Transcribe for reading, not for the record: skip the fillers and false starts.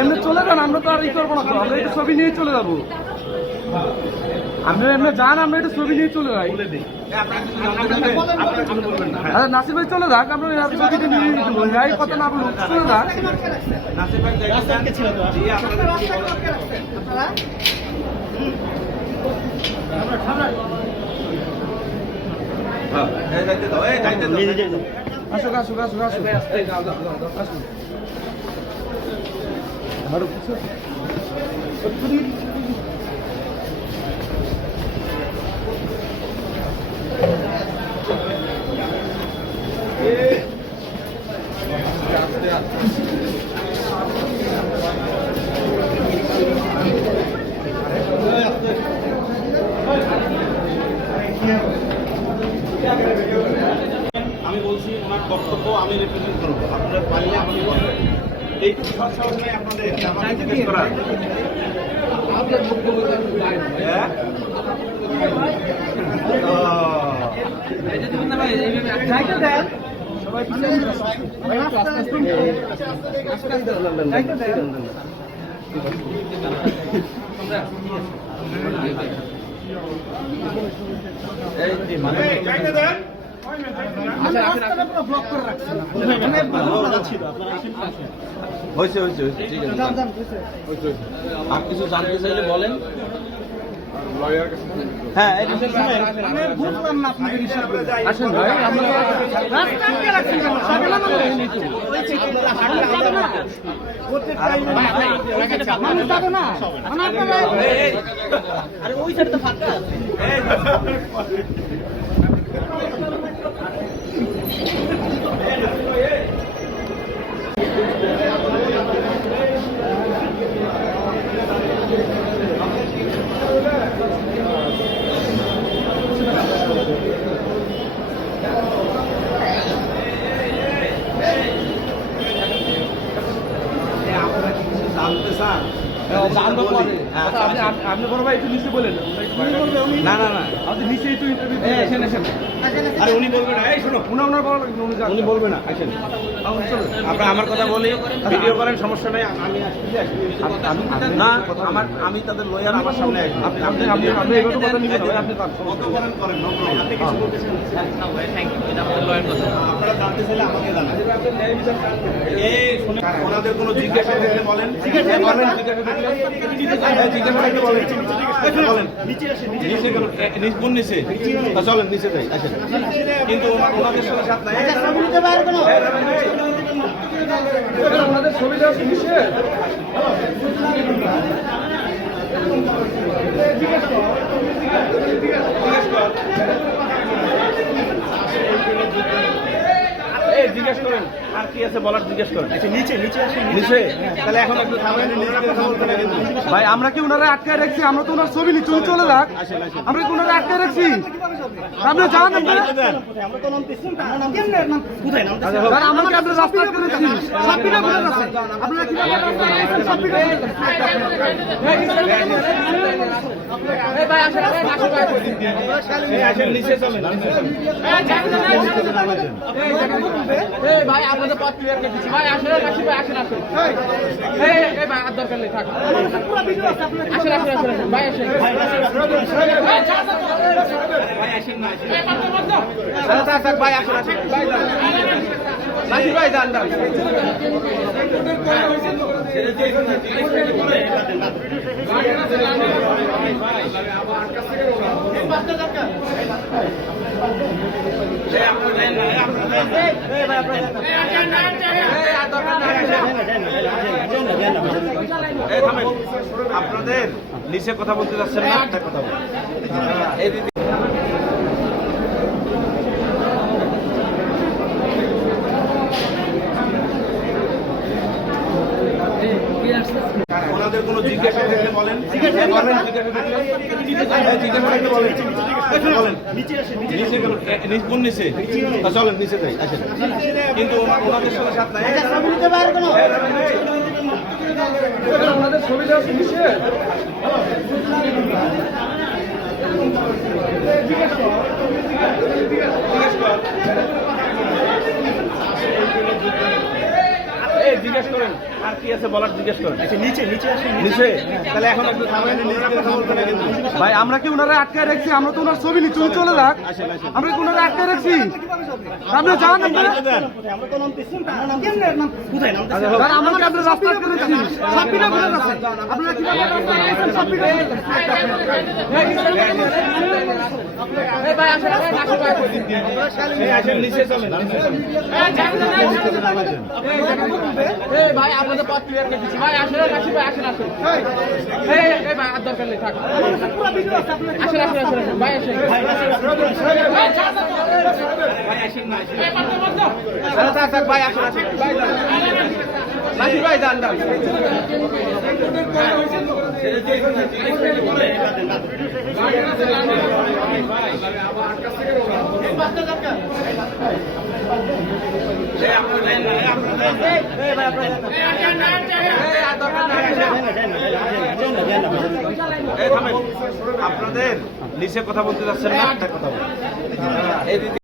এমনি চলে যান, আমরা তো আর ই করবো না, আমরা একটু ছবি নিয়ে চলে যাবো। আপনি এমনি যান, আমরা একটু ছবি নিয়ে চলে যাই। আচ্ছা নাসির ভাই চলে যাক, আমরা ছবিটা নিয়ে দেবো, এই কথা না বলুন, চলে যাক। আসুক আসুক আসুক আসুক আসুন। আমি বলছি ওনার বক্তব্য আমি রিপ্রেজেন্ট করবো, আপনারা পারলে আপনি বলবেন। এইটুকু সৎসাহস নেই আপনাদের আমাকে জিজ্ঞেস করার। হয়েছে হয়েছে হয়েছে, ঠিক আছে। আর কিছু জানতে চাইলে বলেন। হ্যাঁ বুঝলাম না আপনাকে আসেন ভাই, আরে ওই সাইডটা ফাঁকা আছে। আপনি বড় ভাই একটু নিচে বলেন। না না না, আপনি নিচে একটু ইন্টারভিউ আসেন আসেন। আরে উনি বলবে না, এই শোনো, উনি বলবে না, আসেন। আপনারা আমার কথা বলি, ভিডিও করেন, সমস্যা নাই, আমি আসতেছি। না আমার, আমি তাদের লয়ার, আমার সামনে আপনি এইভাবে কথা নিবেন, আপনি করেন, আপনি কিছু বলতেছেন। আপনারা জানতে চাইলে আমাকে জানান। এই শুনে ওনাদের কোনো জিজ্ঞাসা থাকলে বলেন, জিজ্ঞাসা বলেন, বলেন নিচে আসেন, নিচে কেন কোন নিচে? চলেন নিচে যাই, আসেন। কিন্তু ওনাদের সাথে সাথ নাই, ওনাদের ছবি দেওয়া নিচে। জিজ্ঞেস করেন আর কি আছে বলার, জিজ্ঞেস করেন। নিচে নিচে আসেন, নিচে। তাহলে এখন একটু থামেন, কথা বলতে না কিন্তু। ভাই আমরা কি ওনারা আটকায় রাখছি? আমরা তো ওনার ছবি নিচ্ছি, চলে যাক। আমরা কি ওনারা আটকায় রাখছি? আপনি জান, আমাকে আপনার রাস্তা আটকে রাখছি। আপনারা কি নিচে চলেন। ভাই আপনাদের পথ ক্লিয়ার করে দিচ্ছি ভাই, আসেন রাখি ভাই, আসেন আসেন। এই ভাই আর দরকার নেই, থাক। আসেন আসেন আসেন ভাই, আসেন থাক ভাই, আসেন আসেন নাসির ভাই, যান যান। আপনাদের নিচে কথা বলতে যাচ্ছেন না, একটা কথা বলুন। ওনাদের কোনো জিজ্ঞাসা থাকলে বলেন, জিজ্ঞাসা বলেন, বলেন নিচে আসেন, নিচে কেন কোন নিচে? চলেন নিচে যাই, আসেন। কিন্তু ওনাদের সাথে সাথ নাই, ওনাদের ছবি দেওয়া নিচে। এই জিজ্ঞেস করেন আর কি আছে বলার, জিজ্ঞেস করেন। নিচে তাহলে এখন একটু থামেন, ওনারা কথা বলতে না কিন্তু। ভাই আমরা কি ওনারা আটকায় রাখছি? আমরা তো ওনার ছবি নিচ্ছি, উনি চলে যাক। আমরা কি ওনারা আটকায় রাখছি? আপনি যান, আপনারা স্যার, আমরা কি আপনার রাস্তা আটকে রাখছি? সাব্বিরা ঘুরে আছে, আপনারা কিভাবে রাস্তা আটকেছেন? সাব্বিরা এই ভাই আসেন, আসেন, আসেন, ভাই। এই আসেন, নিচে চলেন। এই ভাই আপনাদের পথ ক্লিয়ার করে দিচ্ছি ভাই, আসেন, আসেন, ভাই, আসেন, আসেন। এই ভাই আর দরকার নেই, থাক। আসেন, আসেন, আসেন, আসেন, ভাই আসেন। থাক, থাক, ভাই আসেন, আসেন, ভাই যান। নাসির ভাই যান, যান। আপনাদের নিচে কথা বলতে যাচ্ছেন না, একটা কথা বলুন।